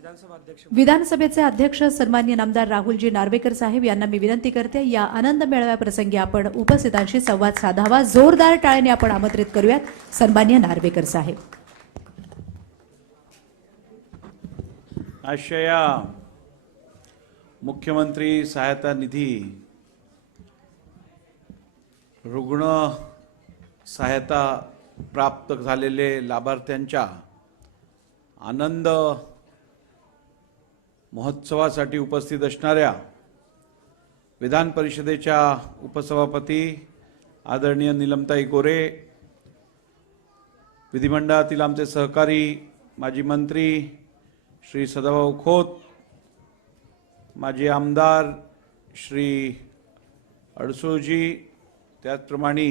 विधानसभा अध्यक्ष विधानसभेचे अध्यक्ष सन्मान्य नामदार राहुलजी नार्वेकर साहेब यांना मी विनंती करते या आनंद मेळाव्याप्रसंगी आपण उपस्थितांशी संवाद साधावा. जोरदार टाळ्याने आपण आमंत्रित करूयात. सन्मान्य नार्वेकर साहेब. आशया मुख्यमंत्री सहायता निधी रुग्ण सहायता प्राप्त झालेले लाभार्थ्यांच्या आनंद महोत्सवासाठी उपस्थित असणाऱ्या विधान परिषदेच्या उपसभापती आदरणीय निलमताई गोरे विधिमंडळातील आमचे सहकारी माजी मंत्री श्री सदाभाऊ खोत माजी आमदार श्री अडसूळजी त्याचप्रमाणे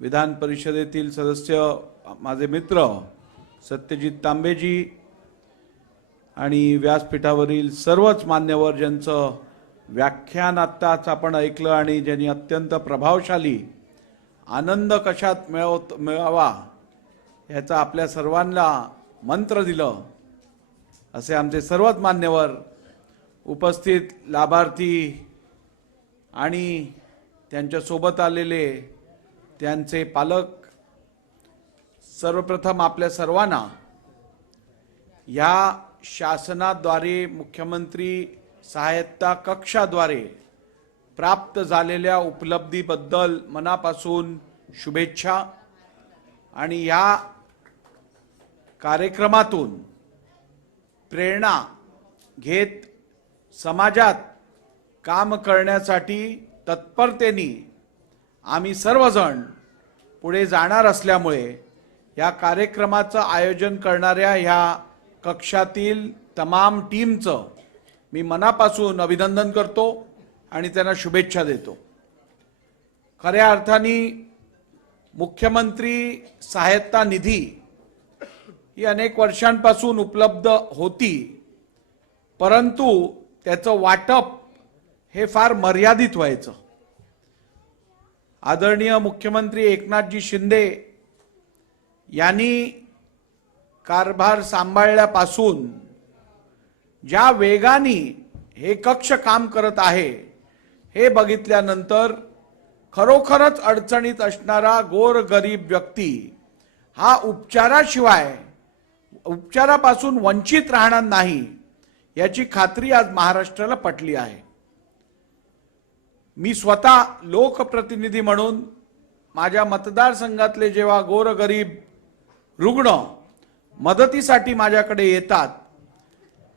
विधान परिषदेतील सदस्य माझे मित्र सत्यजित तांबेजी आणि व्यासपीठावरील सर्वच मान्यवर ज्यांचं व्याख्यान आत्ताच आपण ऐकलं आणि ज्यांनी अत्यंत प्रभावशाली आनंद कशात मिळवत मिळावा ह्याचा आपल्या सर्वांना मंत्र दिलं असे आमचे सर्वच मान्यवर उपस्थित लाभार्थी आणि त्यांच्यासोबत आलेले त्यांचे पालक सर्वप्रथम आपल्या सर्वांना ह्या शासनाद्वारे मुख्यमंत्री सहायता कक्षाद्वारे प्राप्त झालेल्या उपलब्धीबद्दल मनापासून शुभेच्छा. आणि या कार्यक्रमातून प्रेरणा घेत समाजात काम करण्यासाठी तत्परतेने आम्ही सर्वजण पुढे जाणार असल्यामुळे या कार्यक्रमाचं आयोजन करणाऱ्या ह्या कक्षातील तमाम टीमचं मी मनापासून अभिनंदन करतो आणि त्यांना शुभेच्छा देतो. खऱ्या अर्थाने मुख्यमंत्री सहायता निधी ही अनेक वर्षांपासून उपलब्ध होती परंतु त्याचं वाटप हे फार मर्यादित व्हायचं. आदरणीय मुख्यमंत्री एकनाथजी शिंदे यांनी कारभार सांभाळल्यापासून ज्या वेगाने हे कक्ष काम करत आहे हे बघितल्यानंतर खरोखरच अडचणीत असणारा गोरगरीब व्यक्ती हा उपचाराशिवाय उपचारापासून वंचित राहणार नाही याची खात्री आज महाराष्ट्राला पटली आहे. मी स्वतः लोकप्रतिनिधी म्हणून माझ्या मतदारसंघातले जेव्हा गोरगरीब रुग्ण मदतीसाठी माझ्याकडे येतात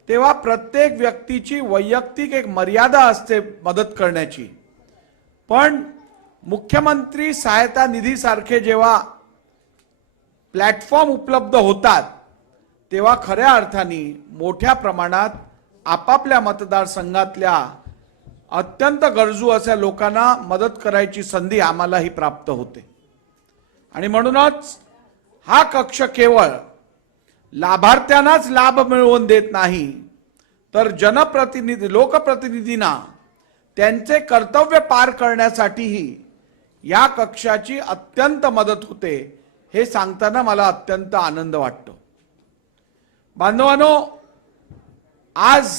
तेव्हा प्रत्येक व्यक्तीची वैयक्तिक एक मर्यादा असते मदत करण्याची. पण मुख्यमंत्री सहायता निधीसारखे जेव्हा प्लॅटफॉर्म उपलब्ध होतात तेव्हा खऱ्या अर्थाने मोठ्या प्रमाणात आपापल्या मतदारसंघातल्या अत्यंत गरजू अशा लोकांना मदत करायची संधी आम्हालाही प्राप्त होते. आणि म्हणूनच हा कक्ष केवळ लाभार्थ्यांनाच लाभ मिळवून देत नाही तर जनप्रतिनिधी लोकप्रतिनिधींना त्यांचे कर्तव्य पार करण्यासाठीही या कक्षाची अत्यंत मदत होते हे सांगताना मला अत्यंत आनंद वाटतो. बांधवानो आज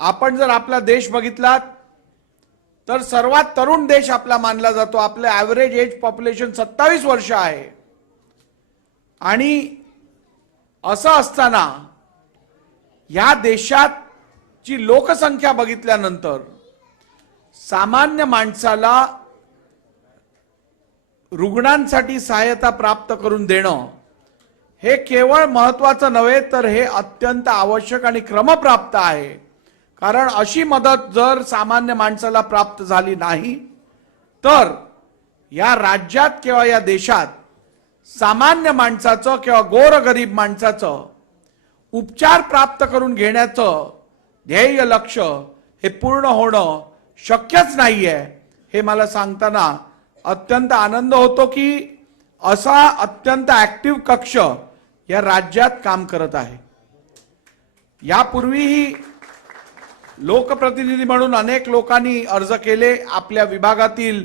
आपण जर आपला देश बघितलात तर सर्वात तरुण देश आपला मानला जातो. आपलं ॲव्हरेज एज पॉप्युलेशन सत्तावीस वर्ष आहे. आणि असं असताना या देशातची लोकसंख्या बघितल्यानंतर सामान्य माणसाला रुग्णांसाठी सहाय्यता प्राप्त करून देणं हे केवळ महत्वाचं नव्हे तर हे अत्यंत आवश्यक आणि क्रमप्राप्त आहे. कारण अशी मदत जर सामान्य माणसाला प्राप्त झाली नाही तर या राज्यात किंवा या देशात सामान्य माणसाचं किंवा गोरगरीब माणसाचं उपचार प्राप्त करून घेण्याचं ध्येय लक्ष हे पूर्ण होणं शक्यच नाही आहे हे मला सांगताना अत्यंत आनंद होतो की असा अत्यंत ॲक्टिव्ह कक्ष या राज्यात काम करत आहे. यापूर्वीही लोकप्रतिनिधी म्हणून अनेक लोकांनी अर्ज केले आपल्या विभागातील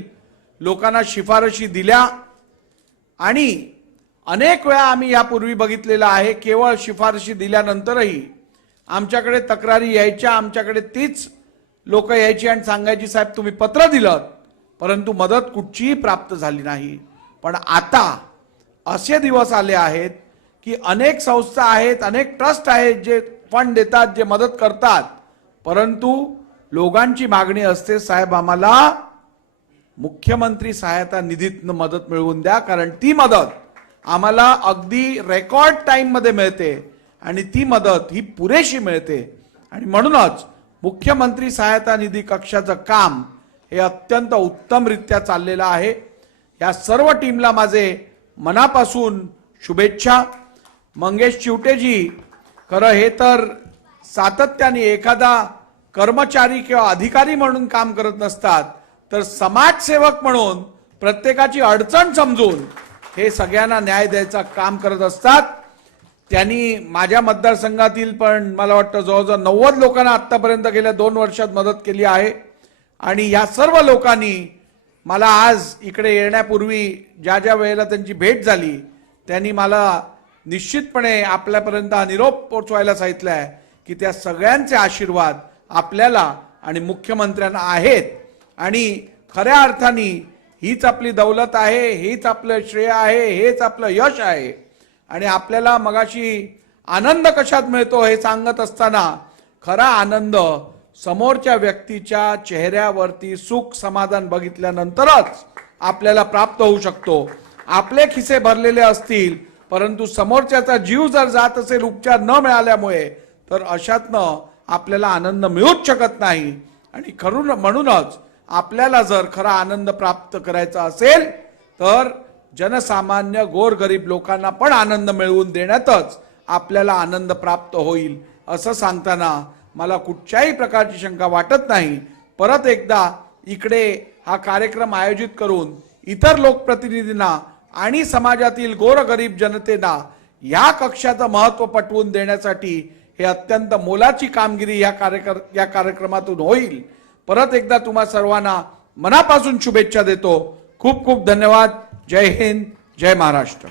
लोकांना शिफारशी दिल्या आणि अनेक वेळा आम्ही यापूर्वी बघितलेलं आहे केवळ शिफारशी दिल्यानंतरही आमच्याकडे तक्रारी यायच्या आमच्याकडे तीच लोक यायची आणि सांगायची साहेब तुम्ही पत्र दिलं परंतु मदत कुठचीही प्राप्त झाली नाही. पण आता असे दिवस आले आहेत की अनेक संस्था आहेत अनेक ट्रस्ट आहेत जे फंड देतात जे मदत करतात परंतु लोकांची मागणी असते साहेब आम्हाला मुख्यमंत्री सहायता निधीतनं मदत मिळवून द्या कारण ती मदत आम्हाला अगदी रेकॉर्ड टाईममध्ये मिळते आणि ती मदत ही पुरेशी मिळते. आणि म्हणूनच मुख्यमंत्री सहायता निधी कक्षाचं काम हे अत्यंत उत्तमरित्या चाललेलं आहे. या सर्व टीमला माझे मनापासून शुभेच्छा. मंगेश चिवटेजी खरं हे तर सातत्याने एखादा कर्मचारी किंवा अधिकारी म्हणून काम करत नसतात तर समाजसेवक म्हणून प्रत्येकाची अडचण समजून हे सगळ्यांना न्याय द्यायचं काम करत असतात. त्यांनी माझ्या मतदारसंघातील पण मला वाटतं जवळजवळ नव्वद लोकांना आत्तापर्यंत गेल्या दोन वर्षात मदत केली आहे. आणि या सर्व लोकांनी मला आज इकडे येण्यापूर्वी ज्या ज्या वेळेला त्यांची भेट झाली त्यांनी मला निश्चितपणे आपल्यापर्यंत हा निरोप पोचवायला सांगितलं आहे की त्या सगळ्यांचे आशीर्वाद आपल्याला आणि मुख्यमंत्र्यांना आहेत. आणि खऱ्या अर्थाने हीच आपली दौलत आहे हीच आपलं श्रेय आहे हेच आपलं यश आहे. आणि आपल्याला मगाशी आनंद कशात मिळतो हे सांगत असताना खरा आनंद समोरच्या व्यक्तीच्या चेहऱ्यावरती सुख समाधान बघितल्यानंतरच आपल्याला प्राप्त होऊ शकतो. आपले खिसे भरलेले असतील परंतु समोरच्याचा जीव जर जात असेल उपचार न मिळाल्यामुळे तर अशातनं आपल्याला आनंद मिळूच शकत नाही. आणि खरून म्हणूनच आपल्याला जर खरा आनंद प्राप्त करायचा असेल तर जनसामान्य गोरगरीब लोकांना पण आनंद मिळवून देण्यातच आपल्याला आनंद प्राप्त होईल. असं सांगताना मला कुठच्याही प्रकारची शंका वाटत नाही. परत एकदा इकडे हा कार्यक्रम आयोजित करून इतर लोकप्रतिनिधींना आणि समाजातील गोरगरीब जनतेला या कक्षाचं महत्त्व पटवून देण्यासाठी हे अत्यंत मोलाची कामगिरी या कार्यकर या कार्यक्रमातून होईल. परत एकदा तुम्हा सर्वांना मनापासून शुभेच्छा देतो. खूप खूप धन्यवाद. जय हिंद. जय महाराष्ट्र.